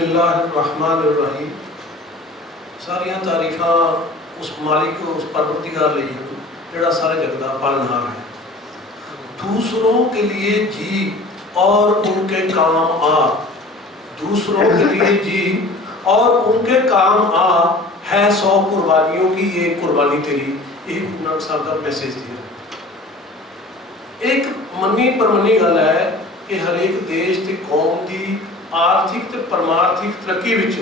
बिस्मिल्लाहिर्रहमानिर्रहीम। सारिया तारीफा उस मालिक उस परवरदिगार लिए जिहड़ा सारे जग दा पालनहार है। दूसरों के लिए जी और उनके काम आ, दूसरों के लिए जी और उनके काम आ, है 100 कुर्बानियों की ये कुर्बानी तेरी। एक गुरु नानक साहब का मैसेज दिया। एक मनी परमनी गल है कि हरेक देश ते कौम की आर्थिक ते परमार्थिक तरक्की विच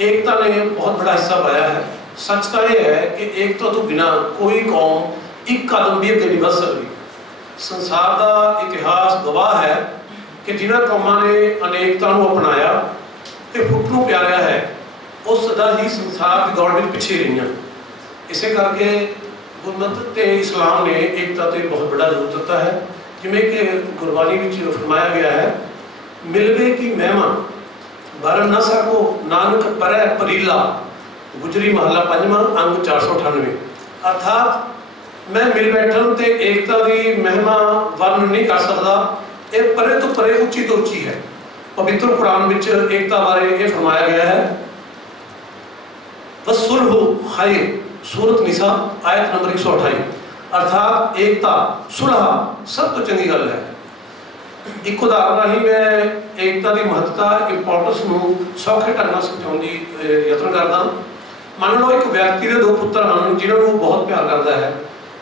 एकता ने बहुत बड़ा हिस्सा पाया है। सच तो यह है कि एकता तो बिना कोई कौम एक कदम भी अगे नहीं बढ़ सकती। संसार का इतिहास गवाह है कि जिन्होंने कौमां ने अनेकता को अपनाया तो फुट प्यारिया है, वो सदा ही संसार की दौड़ में पिछे रही। इसे करके गुरमत ते इस्लाम ने एकता ते बहुत बड़ा जोर दिता है। जिमें कि गुरबानी में फरमाया गया है, मिलवे की महिमा बर न सको नानक परै परीला, गुजरी महला 5वां अंग 498। अर्थात मैं मिल बैठन ते एकता की महिमा वर्णन नहीं कर सकता, ये परे तो परे उच्ची तो उच्ची है। पवित्र कुरान में एकता बारे ये फरमाया गया है, वसुलहु खैर, सूरत निसा आयत नंबर 128। अर्थात एकता सुलह सब तो चंगी गल है। एक उदाहरण ही मैं एकता की महत्ता इंपोर्टेंस को सौखे ढंग समझाने की यत्न करदा। मान लो एक व्यक्ति के 2 पुत्र हैं जिन्होंने वो बहुत प्यार करता है,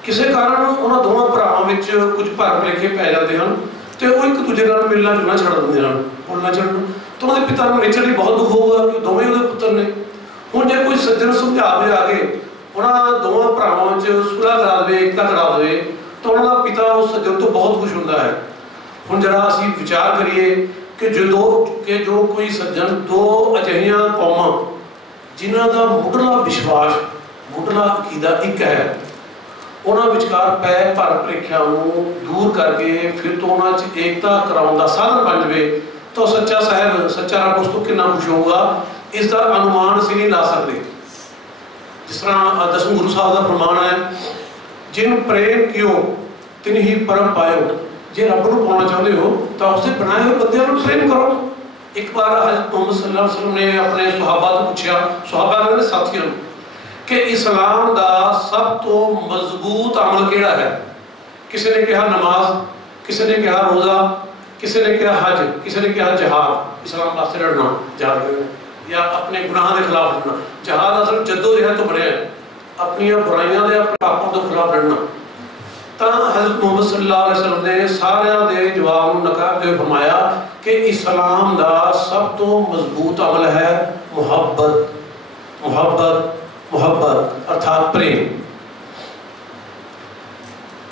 किसी कारण उन्होंने दोनों भरावां विच कुछ भर भुलेखे पै जाते हैं तो वो एक दूजे नाल मिलना जुलना छड़ देंगे, बोलना छड़न। तो उन्होंने पिता को नेचरली बहुत दुख होगा कि दोवें उहदे पुत्र ने। हुण जे कोई सज्जन समझावे आके उन्होंने दोनों भरावां सुलह करा दे, एकता करा दे, तो उन्होंने पिता उस सज्जन तो बहुत खुश होता है। हुण जरा असीं विचार करिए कि जो कोई सज्जन 2 अजिहियां कौमां जिन्हां दा मुढ़ला विश्वास मुढ़ला अकीदा एक है, उन्हां विचकार पै भर भुलेखिਆਂ ਨੂੰ दूर करके फिर तो उन्हां च एकता कराउण दा साधन बन जाए तो सच्चा साहिब सच्चा रब उस तो कितना खुश होगा, इसका अनुमान असीं नहीं ला सकते। जिस तरह 10वें गुरु साहब का फरमान है, जिन प्रेम कियो तिन ही परम पायो। जे रब को पाना चाहते हो तो उससे बनाए हुए बंदे को प्रेम करो। एक बार हज़रत मोहम्मद सल्लल्लाहु अलैहि वसल्लम ने अपने सुहाबा तो पूछा, सुहाबा ने साथियों कि इस्लाम का सब तो मजबूत अमल केड़ा है? किसी ने कहा नमाज, किसी ने कहा रोज़ा, किसी ने कहा हज, किसी ने कहा जहाद, इस्लाम वास्ते लड़ना, जहाद करना या अपने गुनाह के खिलाफ लड़ना। जहाद असल जद्दोजहद तो बनया अपनी बुराइयां दे अपने पापों के खिलाफ लड़ना। तो हज़रत मोहम्मद सल्लल्लाहु अलैहि वसल्लम ने सारियां दे जवाब नूं नकार के फरमाया कि इस्लाम का सब तो मजबूत अमल है मुहब्बत, मुहब्बत, मुहब्बत अर्थात प्रेम।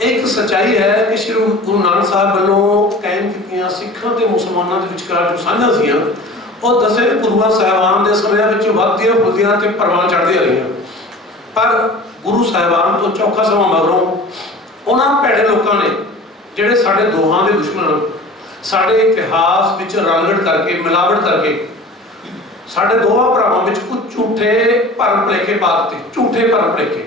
एक सच्चाई है कि श्री गुरु नानक साहब वालों कायम कीतियां सिखां ते मुसलमानों के विचकार जो साझां सीआं और 10वें गुरुआं साहिबान के समय वधदियां फुलदियां ते परवान चढ़दियां रहियां। पर गुरु साहिबान तो चौखा समा मगरों उन्होंने भैड़े लोगों ने जिहड़े साडे दोहां दे दुश्मन साडे इतिहास विच रंगड़ करके मिलावट करके साडे दोवां भरावां विच कुछ झूठे भरम भुलेखे पा दिते, झूठे भरम भुलेखे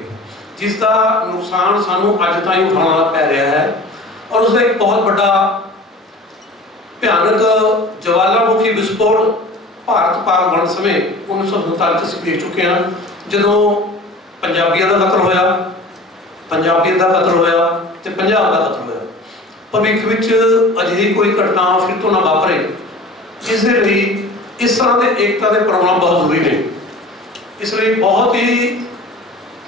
जिसका नुकसान सानू अज ताईं उठाना पै रहा है। और उसका एक बहुत बड़ा भयानक ज्वालामुखी विस्फोट भारत पाक वंड समय 1947 असीं देख चुके हैं, जदों पंजाबियों का कतल होया, पंजाबियों का कतल होया ते पंजाब का कतल होया। भविख विच अजिही कोई घटना फिर तो ना वापरे, इसलिए इस तरह के एकता के प्रोग्राम बहुत जरूरी ने। इसलिए बहुत ही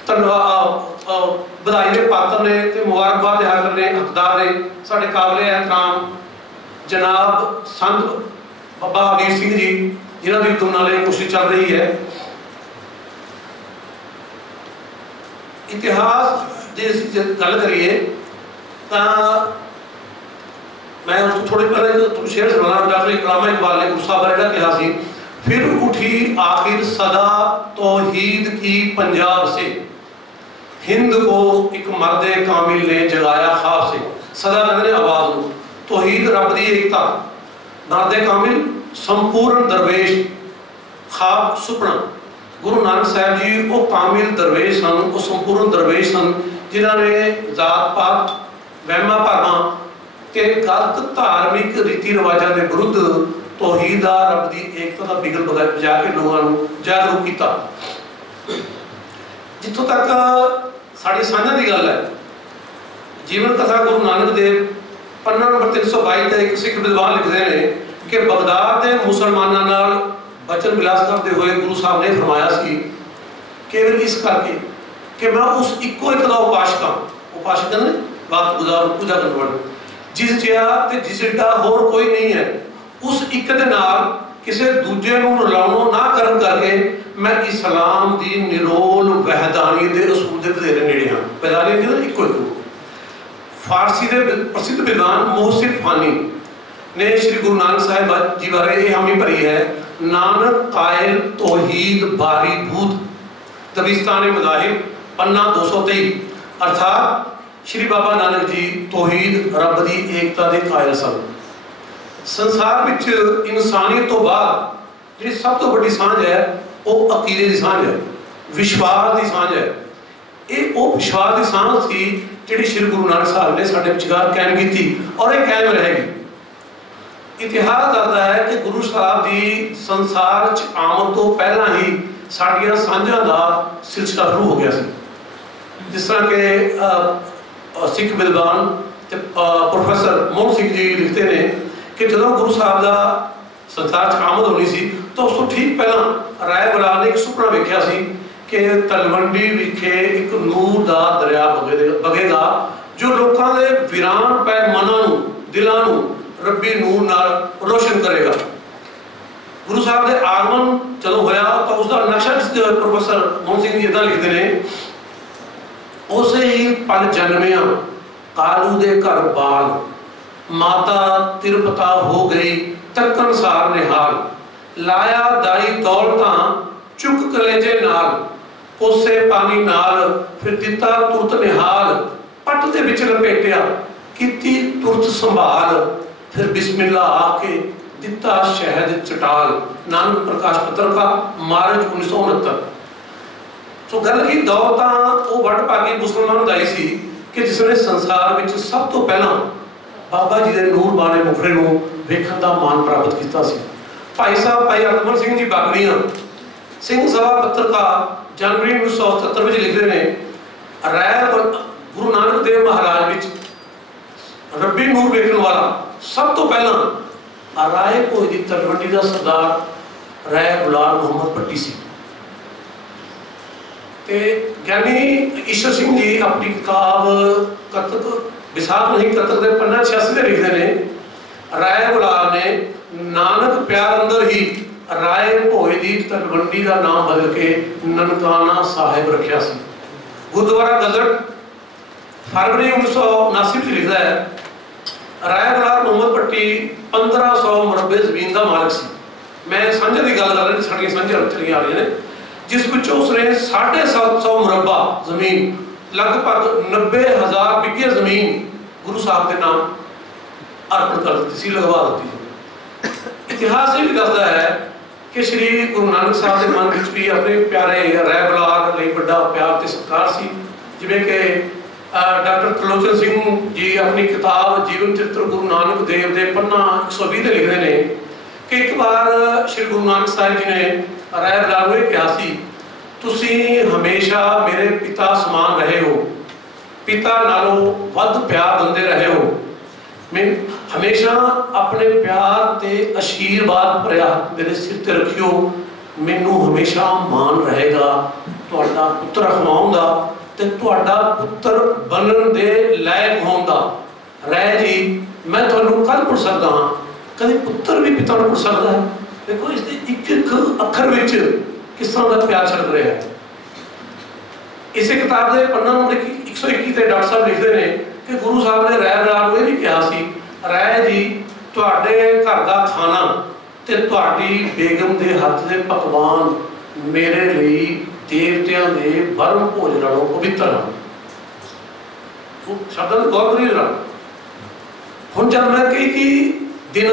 बधाई के पात्र ने ते मुबारकबाद दिया करने हकदार ने साडे काबिले एहतराम जनाब संत बाबा हबीब सिंह जी, जिन्हों की तुम नाले कोशिश चल रही है। इतिहास की गल करिए तो मैं थोड़ी पहले शेर सुनाना, डॉक्टर इकरामा इकबाल ने गुरु साहब बारे कहा सी, फिर उठी आखिर सदा तौहीद की पंजाब से, हिंद को एक मर्दे कामिल ने जगाया ख्वाब से। सदा कहते आवाज को तौहीद रब की एकता, मर्दे कामिल संपूर्ण दरवेश, ख्वाब सुपना। गुरु नानक साहब जी वो कामिल दरवेश सन, वो संपूर्ण दरवेश सन जिन्होंने जात पात वहमां भरमां के गलत धार्मिक रीति रिवाजों के विरुद्ध तौहीद दा रब दी एकता दा बिगल बजा के लोगों को जागरूक किया। जितों तक साड़ी साझा की गल है, जीवन कथा गुरु नानक देव पन्ना नंबर 322 का एक सिख विद्वान लिखते हैं कि बगदाद के मुसलमानों नाल वचन विलास करते हुए गुरु साहब ने फरमाया सी केवल इस करके कि मैं उस इको एक दा उपासक ने बात गुजार पूजा करने वाले जिस जिहा ते जिस जिड्डा होर कोई नहीं है, उस एक दे नाल किसी दूजे नूं रलाउणों ना करन करके मैं इस्लाम दी निरोल वहदानी दे रसूल दे घेरे नेड़े हां। वहदानी दी इको एक फारसी के प्रसिद्ध विद्वान मोहसिन फानी ने श्री गुरु नानक साहिब जी बारे ये हामी भरी है, नानक कायल तौहीद बारी भूत दबिस्तान मज़ाहिब पन्ना 223, अर्थात श्री बाबा नानक जी तौहीद रब दी एकता दे कायल सन। संसार विच इंसानियत तो बाद जी सब तो बड़ी सांझ है वो अकीदे की सांझ है, विश्वास की सांझ है। ये वो विश्वास की सांझ थी जिहड़ी श्री गुरु नानक साहब ने साडे विचकार कायम की थी और ये कायम रहेगी। इतिहास दसदा है कि गुरु साहब की संसार च आमद तो पहला ही साडियां सांझां दा सिलसिला शुरू हो गया सी। जिस तरह के सिख विद्वान प्रोफेसर मोहन सिंह जी लिखते हैं कि जो गुरु साहब का संसार च आमद होनी सी तो उस तो ठीक पहला राय बलाल ने एक सुपना वेख्या सी कि तलवंडी विखे एक नूर दा दरिया बगेगा जो लोगों के वीरान पै मनां नूं दिलां नूं रब्बी नूर नाल रोशन करेगा। गुरु साहब के आगमन चलो होया तो उसका नक्शा प्रोफेसर मोहन सिंह जी इदा लिखते हैं, उसे ही पल जन्मिया कालू दे घर बाल, माता तिरपता हो गई तक्कन सार निहाल, लाया दाई दौलतां चुक कलेजे नाल, कोसे पानी नाल फिर दिता तुरत निहाल, पट दे विच लपेटिया कीती तुरत संभाल, फिर बिस्मिल्ला आके दिता शहद चटाल। नानक प्रकाश पत्र का मार्च 1969। तो गल की दौलतां वो वट पागी मुसलमान दाई सी कि जिसने संसार विच सब तो पहला बाबा जी के नूर बाने मुखड़े नूं वेखण दा मान प्राप्त किया सी। भाई साहब भाई अकबर सिंह जी बागड़ियां सिंह सभा पत्रकार जनवरी 1977 में लिखते हैं, राय गुरु नानक देव महाराज विच रब्बी नूर वेखण वाला सब तो पहला राय भोज की तलवंडी का सरदार राय गुलाम मोहम्मद भट्टी सी। ज्ञानी ईश्वर सिंह जी अपनी किताब कतक विसाख नहीं कतक दे पन्ना 86 लिखते हैं, राय गुलाम ने नानक प्यार अंदर ही राय भोज की तलवंडी का नाम बदल के ननकाना साहिब रखा सी। गुरुद्वारा गजट फरवरी 1979 में लिखता है, राय गुलाम मोहम्मद भट्टी 1500 मुरबे जमीन का मालिक सी। मैं सांझे की गल कर रहा साड़ियां सांझां चलियां आ रही हैं, जिस विचों उसने 750 मुरबा जमीन लगभग 90,000 बिघे जमीन गुरु साहब के नाम अर्पण कर दी सी, लगवा दी सी। इतिहास ये भी दसदा है कि श्री गुरु नानक साहब के मन में भी अपने प्यारे राय बुलार लिए बड़ा प्यार ते सत्कार सी। जिवें कि डॉक्टर त्रिलोचन सिंह जी अपनी किताब जीवन चित्र गुरु नानक देव के पन्ना 120 लिखते हैं कि एक बार श्री गुरु नानक साहिब जी ने राय बुलार को कहा सी, तुसी हमेशा मेरे पिता समान रहे हो, पिता नालों वध प्यार दिंदे रहे हो, मैं हमेशा अपने प्यार ते आशीर्वाद भरिया मेरे सिर ते रखियो, मैनू हमेशा मान रहेगा तुहाडा पुत्र खवाउंदा ते तुहाडा पुत्र बनन दे लायक होंदा। राय जी मैं तुहानू कल पुछ सकदा हां, कदे पुत्र भी पिता नूं पुछ सकदा है? देखो इसके एक एक अखर विच किस तरह का प्यार चल रहा है। इस किताब के पन्ना नंबर 121 ते डॉक्टर साहब लिखते हैं कि गुरु साहब ने राय बुलार को भी कहा सी, राय जी तुहाडे घर का खाना ते तुहाडी बेगम के हाथ के पकवान मेरे लिए देवतियां के वरम भोजन नालों पवित्र हैं। शब्द गौर करिए जरा। हुण जब मैं कई दिन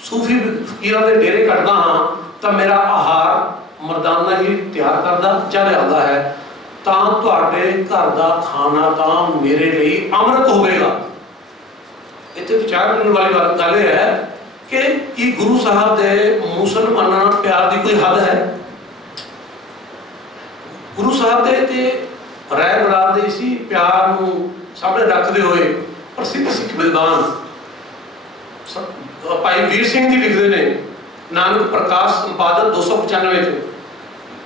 सूफी फकीरां दे डेरे कटदा हाँ तो मेरा आहार मर्दाना ही तैयार करदा जा लिया है, तां तुहाडे घर का खाना तां मेरे लिए अमृत होवेगा। इत्थे विचार करने वाली गल है कि कि गुरु साहब दे मुसलमानां नाल प्यार की कोई हद है? गुरु साहब दे ते राय बरार दे इसी प्यार नूं सामने रखते हुए प्रसिद्ध सिख विद्वान भाई वीर सिंह जी लिखते हैं नानक प्रकाश संपादक 295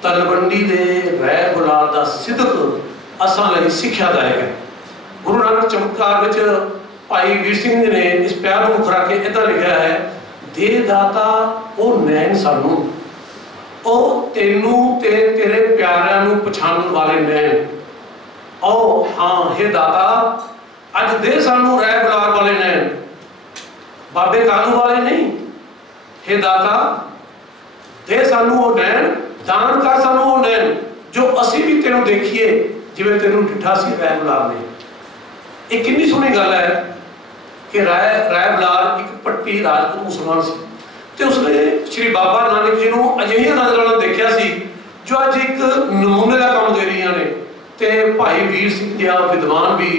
तलवंडी दे राय बरार दा सिदक असां लई सिक्ख्यादायक है। गुरु नानक चमत्कार विच भाई वीर सिंह जी ने इस प्यार को मुखरा के इदा लिखा है, दे दाता ओ नैन सानू ओ तेनू ते तेरे प्यारिਆਂ ਨੂੰ पछाणन वाले नैन। ओ हाँ हे दाता अज दे सानू राय बरार वाले नैन, बाबे कानू वाले नहीं। हे दाता दे सानू ओ नैन, दान कर सानू ओ नैन जो असी भी तेनू देखिए जिवें तेनू डिठा सी राय बरार ने। एक कितनी सोहनी गल है कि राय बरार एक पट्टी राजपूत मुसलमान सी ते उसने श्री बाबा नानक जी नूं अजिहियां नज़रां नाल देखिया सी जो अज एक नमूने का काम दे रही ने। ते भाई वीर सिंह जिहा विद्वान भी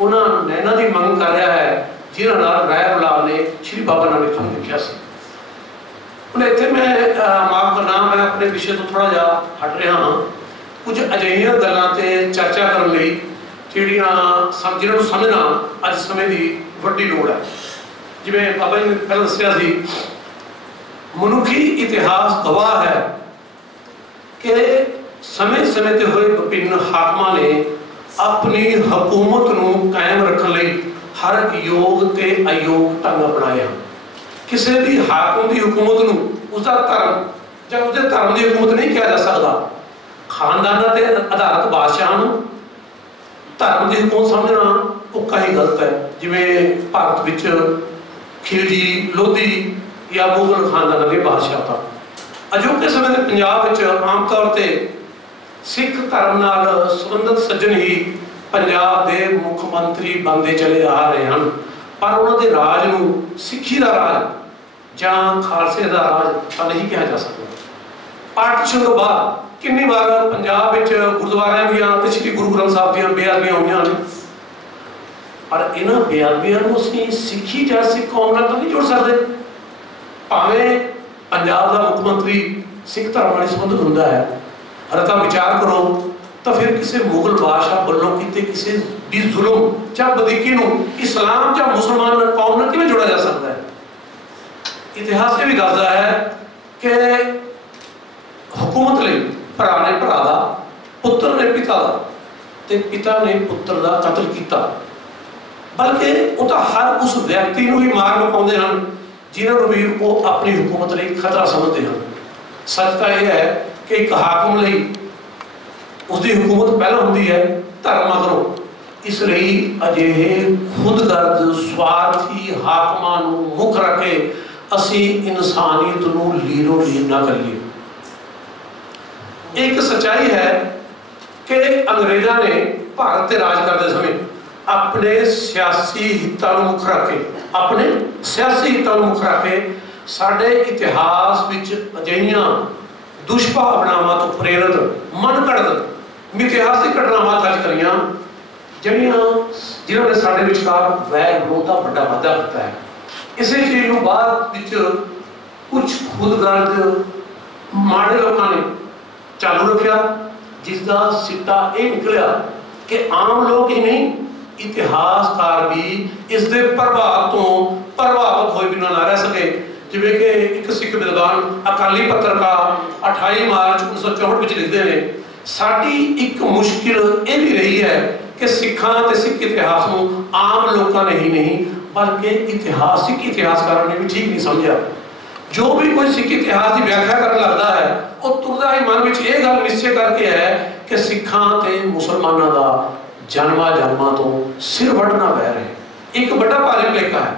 उन्हां नैना की मंग कर रहा है जिन्हां नाल राय बरार ने श्री बाबा नानक जी नूं देखिया सी। हुण इत्थे मैं माफ करना, मैं अपने विषय तो थोड़ा जिहा हट रहा हाँ। कुछ अजिहियां गल्लां ते चर्चा करन लई जिहड़ियां जिन्हां नूं समझना अज समय की वड्डी लोड़ है। जिवें बाबा जी ने पहले दस्सिया सी, मनुखी इतिहास गवाह है कि समय समय ते होए विभिन्न हाकमां ने अपनी हुकूमत नूं कायम रखण लई हर योग ते अयोग ढंग अपनाया। किसी भी हाकम की हुकूमत नूं उसका धर्म जां उसदे धर्म की हुकूमत नहीं कहा जा सकता। खानदाना ते आधारित बादशाह नूं धर्म की हुकूमत समझना उक्का ही गलत है। जिवें भारत विच खिलजी लोधी या मुगल खानदान के बादशाह था। अजोके समय के पंजाब विच आम तौर पर सिख धर्म नाल संबंधित सज्जन ही पंजाब के मुख्यमंत्री बनते चले आ रहे हैं, पर उन्होंने राज नूं सिक्खी का राज जां खालसे का राज तो नहीं कहा जा सकता। पार्टीशन तो बाद कितनी बार पंजाब विच गुरुद्वारियां दीयां ते श्री गुरु ग्रंथ साहब दीयां बेअदबियां होईयां ने, पर इन्हां बेअदबियां नूं असीं सिक्खी जां सिख कौम नाल नहीं जोड़ सकते। भावें पंजाब का मुख्यमंत्री सिख धर्म नाल संबंधित हुंदा है, रता विचार करो तो फिर किसी मुगल बादशाह वालों किते किसी भी जुल्म या बदीकी नूं इस्लाम या मुसलमान कौम नाल किवें जोड़ा जा सकता है। इतिहास ये भी दसदा है कि हुकूमत लई भरा ने भरा दा, पुत्र ने पिता दा ते पिता ने पुत्र दा कतल किया, बल्कि उह तां हर उस व्यक्ति नूं ही मार मुकाउंदे हन जिन्होंने भी वो अपनी हुकूमत लिए खतरा समझते हैं। सच तो यह है कि एक हाकम लई उसकी हुकूमत पहला होती है, धर्म मगरों। इसलिए अजिहे खुदगर्द स्वार्थी हाकमां नूं मुख रख के असी इंसानियत नूं लीरो लीर ना करिए। एक सच्चाई है कि अंग्रेज़ों ने भारत ते राज करते समय अपने सियासी हितों को मुख रख के अपने सियासी हितों को मुख रख के साडे इतिहास विच अजिहियां दुष्भावनावां तो प्रेरित मन घड़त मिथिहासिक घटनावां दर्ज करियां जिन्होंने साडे विचकार वैर विरोध का बड़ा वाधा किया है। इसी चीज़ को बाद विच कुछ खुदगर्द माड़े लोगों ने चालू रखा, जिसका सिट्टा यह निकलिया कि आम लोग ही नहीं इतिहासकार भी इसके प्रभाव तो प्रभावित होए बिना ना रह सके। जिवें कि एक सिख विद्वान अकाली पत्रकार 28 मार्च 1964 में लिखते हैं, साडी एक मुश्किल ये भी रही है कि सिखां ते सिख इतिहास को आम लोगों ने ही नहीं बल्कि इतिहासिक इतिहासकारों ने भी ठीक नहीं समझा। जो भी कोई सिख इतिहास की व्याख्या करने लगता है वो तुरदा ही मन में ये गल निश्चय करके है कि सिखां ते मुसलमानों का जन्मा जन्मा तो सिर वढ़ना वैर है। एक बड़ा भारी भुलेखा है।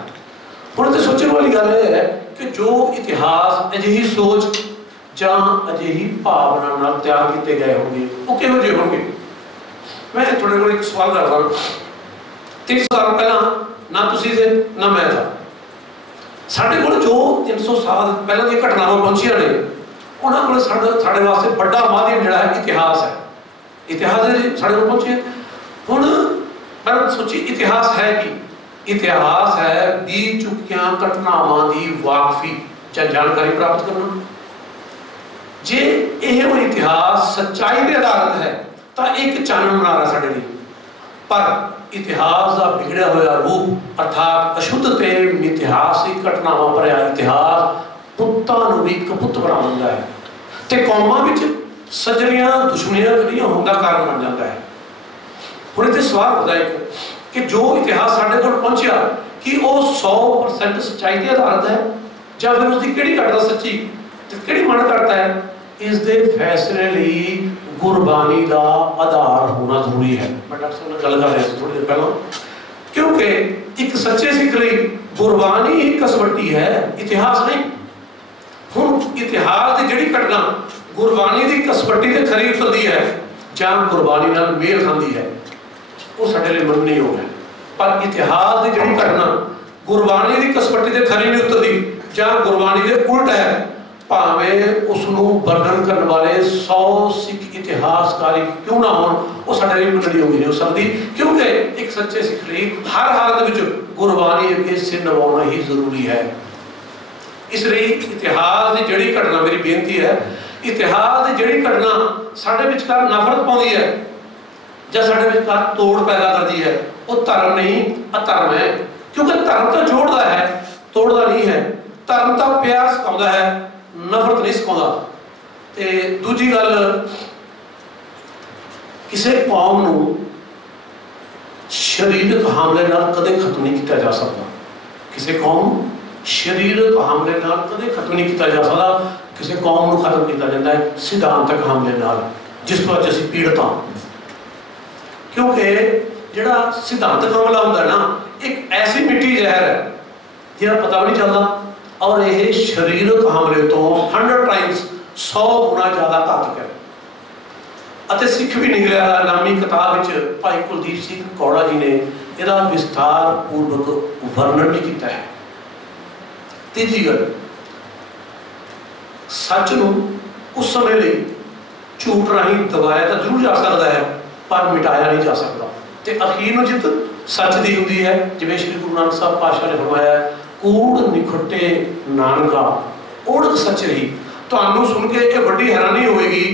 हुण तो सोचने वाली गल यह है कि जो इतिहास अजिही सोच जां अजिही भावना नाल तैयार किए गए होंगे वो किहो जिहे होंगे। मैं थोड़े को एक सवाल करदा, 300 साल पहला ना तुसीं थे ना मैं था, साडे कोल जो 300 साल पहले दी घटनावां पहुंचियां ने उन्हां कोल साडे वास्ते बड़ा माध्यम जिहड़ा है इतिहास है। इतिहास साडे कोल पहुंचे। हुण मैं सोची इतिहास है कि इतिहास है बीत चुकियां घटनावां दी वाकफी, चाहे जानकारी प्राप्त करना। जे यह इतिहास सच्चाई के आधारित है तो एक चानन बना रहा साढ़े लिए, पर इतिहास का बिगड़िया हुआ रूप अर्थात अशुद्ध ते मिथिहासिक घटनावां भरिया इतिहास पुत्तां नूं भी कपुत बना दिंदा है ते कौमां विच सजनियां दुश्मनियां खड़ियां होण दा कारण बन जाता है। हुण इत्थे सवाल उठदा है कि जो इतिहास साढ़े कोल पहुंचिया कि वो 100% सच्चाई के आधारित है ਜਾਂ फिर उसकी किहड़ी घटना सच्ची ते किहड़ी मन करता है, इस दे फैसले लई गुरबानी का आधार होना जरूरी है। मैं डॉक्टर साहब ने गल कर रहा थोड़ी देर पहला, क्योंकि एक सच्चे सिख लई गुरबानी ही कसवट्टी है, इतिहास नहीं। हुण इतिहास की जिहड़ी घटना गुरबानी की कसवट्टी ते खरी उतरदी है जां गुरबानी नाल मेल खांदी है, वो साडे लई मननी हो गया। पर इतिहास की जिहड़ी घटना गुरबानी की कसवट्टी ते खरी नहीं उतरदी जां गुरबानी के उल्ट है, भावें उसनूं वर्णन करने वाले 100 सिख इतिहासकारी क्यों ना होण, वो साडे लई मननी होगी नहीं हो सकती। क्योंकि एक सच्चे सिख लई हर हालत विच गुरबानी अगे सिर नवाउणा ही जरूरी है। इसलिए इतिहास की जिहड़ी घटना, मेरी बेनती है, इतिहास की जिहड़ी घटना साडे विचकार नफरत पाउंदी है जां साडे विचकार तोड़ पैदा करती है, वो धर्म नहीं अधर्म है। क्योंकि धर्म तो जोड़ता है, तोड़ता नहीं है। धर्म तो प्यार सिखाता है, नफरत नहीं सिखाता। ते दूजी गल, किसी कौम नूं शरीरक हमले नाल कदे खत्म नहीं किया जा सकता। किसी कौम शरीरक हमले नाल कदे खत्म नहीं किया जा सकता। किसी कौम नूं खत्म किया जाता है सिद्धांतक हमले नाल, जिस तो अज असीं पीड़ित हां। क्योंकि जिहड़ा सिद्धांतक हमला हुंदा ना, एक ऐसी मिट्टी जहर है जिहदा पता भी नहीं चलता, और यह शरीरक हमले तो 100 टाइम्स 100 गुना ज़्यादा घातक है। अते सिख भी निकलिया नामी किताब विच भाई कुलदीप सिंह कौड़ा जी ने इसका विस्तार पूर्वक वर्णन भी किया है। तीजी गल, सच नूं उस समय लिए झूठ राही दबाया तो जरूर जा सकता है, पर मिटाया नहीं जा सकता। ते अखीर में जित सच दी हुंदी है, जिवें श्री गुरु नानक साहब पातशाह ने फरमाया, कूड़ निखटे नानका ओढ़ सच रही। तुहानूं सुन के ये बड़ी हैरानी होगी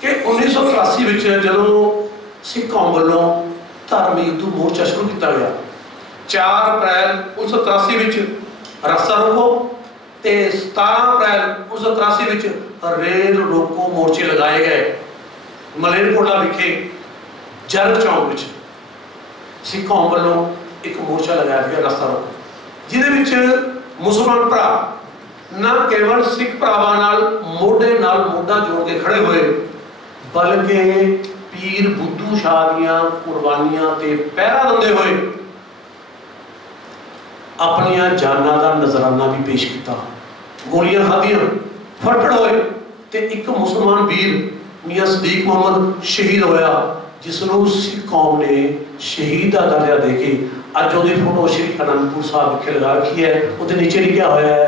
कि 1983 विच जदों सिख कौम वालों धर्म युद्ध मोर्चा शुरू किया गया, 4 अप्रैल 1983 विच रास्ता रोको ते 17 अप्रैल 1983 विच रेल रोको मोर्चे लगाए गए। मलेरकोटला विखे जरग चौक विच सिख कौम वालों एक मोर्चा लगाया गया रास्ता रोको, जिहदे विच मुसलमान भरा न केवल सिख भरावां नाल मोढे नाल मोढा जोड़ के खड़े हुए, बल्कि पीर बुद्धू शाह दीआं कुर्बानियां ते पहरा दिंदे हुए अपनियां जानां दा नजराना भी पेश किया। गोलियां खादियां, फटड़ होए ते एक मुसलमान वीर मियां सदीक मोहम्मद शहीद होया, जिसनों सिख कौम ने शहीद का दर्जा देके अज वो फोटो श्री आनंदपुर साहब विखे लगा रखी है। उसके नीचे लिखा हुआ है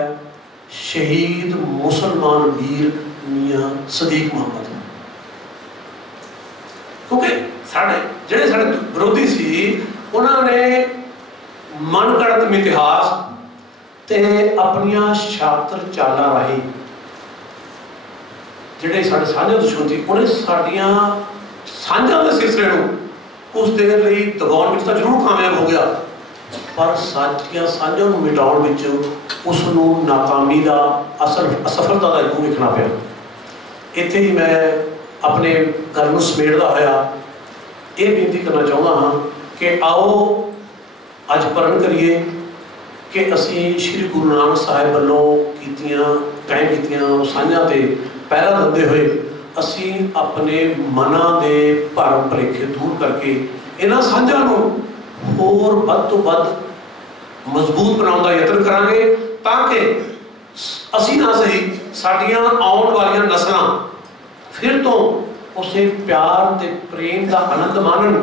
शहीद मुसलमान वीर मियां सदीक मोहम्मद। क्योंकि साढ़े जिहड़े साढ़े विरोधी सी, उन्होंने मन गढ़त मिथिहास ते अपनियां शातिर चालां राही जिहड़े साढ़े साझे दुश्मन सी, उन्हें साडियां साझां दे सिलसिले नूं उस देर लई दबाउण विच तां जरूर कामयाब हो गया, पर साडियां साझां नूं मिटाउण विच उसनूं नाकामी का असफलता का अगों वेखना पिया। इत्थे ही मैं अपने गल नूं समेटदा होया ये बेनती करना चाहुंदा हाँ कि आओ अज प्रण करिए कि असीं श्री गुरु नानक साहिब वालों कीतियां कायम कीतियां साझां ते पहरा दिंदे हुए असीं अपने मनां दे भरम भुलेखे दूर करके इन्हां साझां नूं होर वध तो वध मजबूत बनाउण दा यतन करांगे, ताकि असीं ना सही साडियां आउण वालियां नस्लां फिर तो उसे प्यार ते प्रेम का आनंद मानन,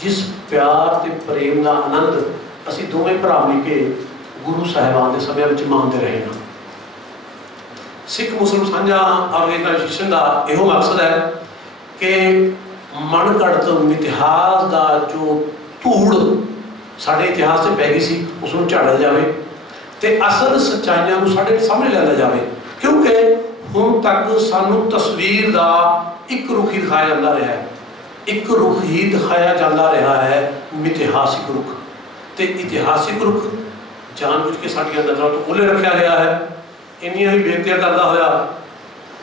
जिस प्यार ते प्रेम का आनंद असीं दोवें भरा मिल के गुरु साहिबान के समय में मानते रहे हैं। सिख मुस्लिम साझा ऑर्गेनाइजेशन का यह मकसद है कि मन घड़त इतिहास का जो धूड़ साढ़े इतिहास से पै गई सी उसनूं झाड़िया जाए, ਤੇ ਅਸਲ ਸੱਚਾਈਆਂ ਨੂੰ ਸਾਡੇ ਸਾਹਮਣੇ ਲਿਆਂਦਾ ਜਾਵੇ, ਕਿਉਂਕਿ ਹੁਣ ਤੱਕ ਸਾਨੂੰ ਤਸਵੀਰ ਦਾ ਇੱਕ ਰੁਖ ਹੀ ਦਿਖਾਇਆ ਜਾਂਦਾ ਰਿਹਾ ਹੈ, ਇੱਕ ਰੁਖ ਹੀ ਦਿਖਾਇਆ ਜਾਂਦਾ ਰਿਹਾ ਹੈ, ਮਿਥਿਹਾਸਿਕ ਰੁਖ। ਤੇ ਇਤਿਹਾਸਿਕ ਰੁਖ ਜਾਣਬੁੱਝ ਕੇ ਸਾਡੀਆਂ ਨਜ਼ਰਾਂ ਤੋਂ ਉਹਲੇ ਰੱਖਿਆ ਗਿਆ ਹੈ। ਇੰਨੀਆਂ ਹੀ ਬੇਨਤੀਆਂ ਕਰਦਾ ਹੋਇਆ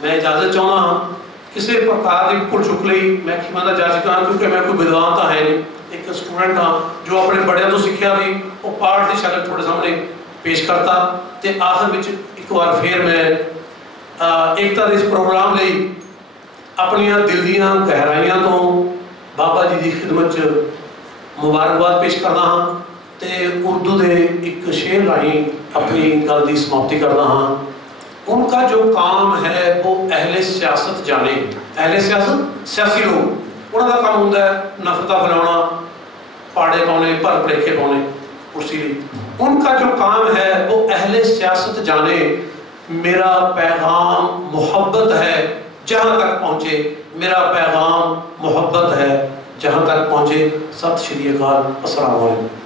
ਮੈਂ ਇਜਾਜ਼ਤ ਚਾਹੁੰਦਾ ਹਾਂ। ਕਿਸੇ ਪ੍ਰਕਾਰ ਦੀ ਭੁੱਲ ਚੁੱਕ ਲਈ ਮੈਂ ਖਿਮਾ ਦਾ ਜਾਚਕ ਹਾਂ, ਕਿਉਂਕਿ ਮੈਂ ਕੋਈ ਵਿਦਵਾਨ ਤਾਂ ਹੈ ਨਹੀਂ, ਇੱਕ ਸਟੂਡੈਂਟ ਹਾਂ ਜੋ ਆਪਣੇ ਬੜਿਆਂ ਤੋਂ ਸਿੱਖਿਆ ਵੀ ਉਹ ਪਾਠ ਦੀ ਸ਼ਕਲ ਤੁਹਾਡੇ ਸਾਹਮਣੇ ਪੇਸ਼ ਕਰਤਾ। ਤੇ ਆਖਰ ਵਿੱਚ ਇੱਕ ਵਾਰ ਫੇਰ ਮੈਂ ਏਕਤਾ ਦੇ ਇਸ ਪ੍ਰੋਗਰਾਮ ਲਈ ਆਪਣੀਆਂ ਦਿਲ ਦੀਆਂ ਗਹਿਰਾਈਆਂ ਤੋਂ ਬਾਬਾ ਜੀ ਦੀ ਖਿਦਮਤ 'ਚ ਮੁਬਾਰਕਬਾਦ ਪੇਸ਼ ਕਰਦਾ ਹਾਂ ਤੇ ਉਰਦੂ ਦੇ ਇੱਕ ਸ਼ੇਰ ਰਾਹੀਂ अपनी गल की समाप्ति करना हाँ। उनका जो काम है वो अहले सियासत जाने, अहले सियासत सियासी लोग उन्होंने काम होंगे नफरत फैलाना, पाड़े पाने, भर भलेखे पाने कुर्सी लिए। उनका जो काम है वो अहले सियासत जाने, मेरा पैगाम मोहब्बत है जहाँ तक पहुँचे, मेरा पैगाम मोहब्बत है जहाँ तक पहुँचे। सत श्री अकाल, अस्सलाम वालेकुम।